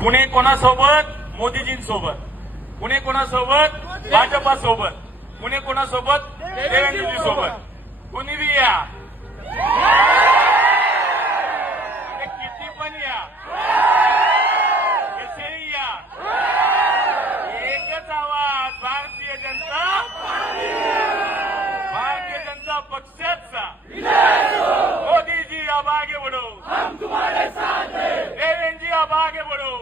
कुणी कोणासोबत? मोदीजींसोबत. कुणी कोणासोबत? भाजपासोबत. कुणी कोणासोबत? देवेंद्रजी सोबत. कुणी बी या, किती पण या, कसेही या, एकच आवाज भारतीय जनता पक्षाचा. मोदी जी अब आगे बढ़ो, हम तुम्हारे साथ हैं. देवेंद्र जी अब आगे बढ़ो,